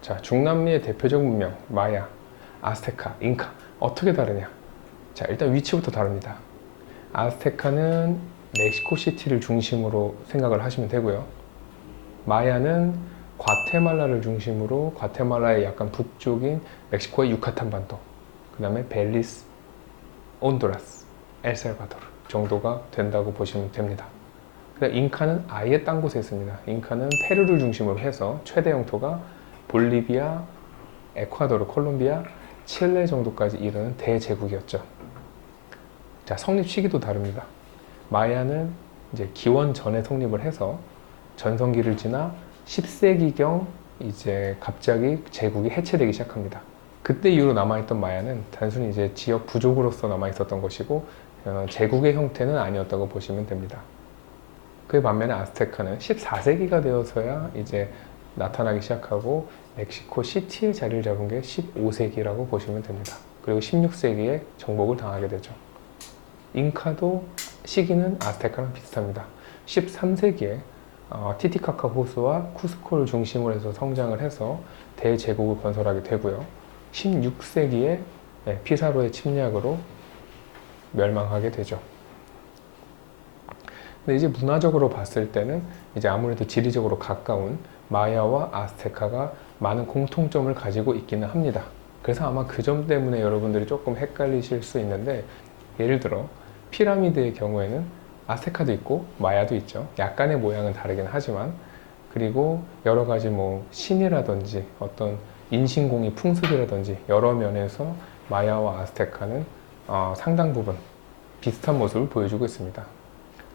자, 중남미의 대표적 문명 마야, 아스테카, 잉카 어떻게 다르냐? 자, 일단 위치부터 다릅니다. 아스테카는 멕시코 시티를 중심으로 생각을 하시면 되고요. 마야는 과테말라를 중심으로 과테말라의 약간 북쪽인 멕시코의 유카탄 반도, 그 다음에 벨리스, 온두라스, 엘살바도르 정도가 된다고 보시면 됩니다. 근데 잉카는 아예 딴 곳에 있습니다. 잉카는 페루를 중심으로 해서 최대 영토가 볼리비아, 에콰도르, 콜롬비아, 칠레 정도까지 이르는 대제국이었죠. 자, 성립 시기도 다릅니다. 마야는 이제 기원 전에 성립을 해서 전성기를 지나 10세기경 이제 갑자기 제국이 해체되기 시작합니다. 그때 이후로 남아있던 마야는 단순히 이제 지역 부족으로서 남아있었던 것이고 어, 제국의 형태는 아니었다고 보시면 됩니다. 그 반면에 아스테카는 14세기가 되어서야 이제 나타나기 시작하고 멕시코 시티의 자리를 잡은 게 15세기라고 보시면 됩니다. 그리고 16세기에 정복을 당하게 되죠. 잉카도 시기는 아스테카랑 비슷합니다. 13세기에 어, 티티카카 호수와 쿠스코를 중심으로 해서 성장을 해서 대제국을 건설하게 되고요. 16세기에 피사로의 침략으로 멸망하게 되죠. 근데 이제 문화적으로 봤을 때는 이제 아무래도 지리적으로 가까운 마야와 아스테카가 많은 공통점을 가지고 있기는 합니다. 그래서 아마 그 점 때문에 여러분들이 조금 헷갈리실 수 있는데 예를 들어 피라미드의 경우에는 아스테카도 있고 마야도 있죠. 약간의 모양은 다르긴 하지만 그리고 여러 가지 뭐 신이라든지 어떤 인신공의 풍습이라든지 여러 면에서 마야와 아스테카는 어, 상당 부분 비슷한 모습을 보여주고 있습니다.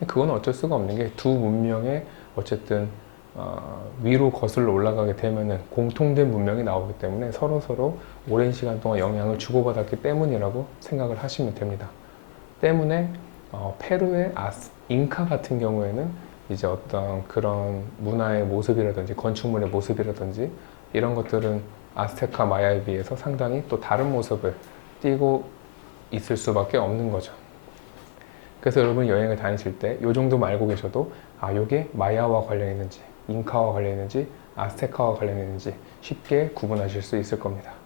그건 어쩔 수가 없는 게 두 문명의 어쨌든 어, 위로 거슬러 올라가게 되면은 공통된 문명이 나오기 때문에 서로 서로 오랜 시간 동안 영향을 주고받았기 때문이라고 생각을 하시면 됩니다. 때문에 어, 페루의 아스, 잉카 같은 경우에는 이제 어떤 그런 문화의 모습이라든지 건축물의 모습이라든지 이런 것들은 아스테카 마야에 비해서 상당히 또 다른 모습을 띠고 있을 수밖에 없는 거죠. 그래서 여러분 여행을 다니실 때 이 정도만 알고 계셔도 아 이게 마야와 관련 있는지 잉카와 관련 있는지 아스테카와 관련 있는지 쉽게 구분하실 수 있을 겁니다.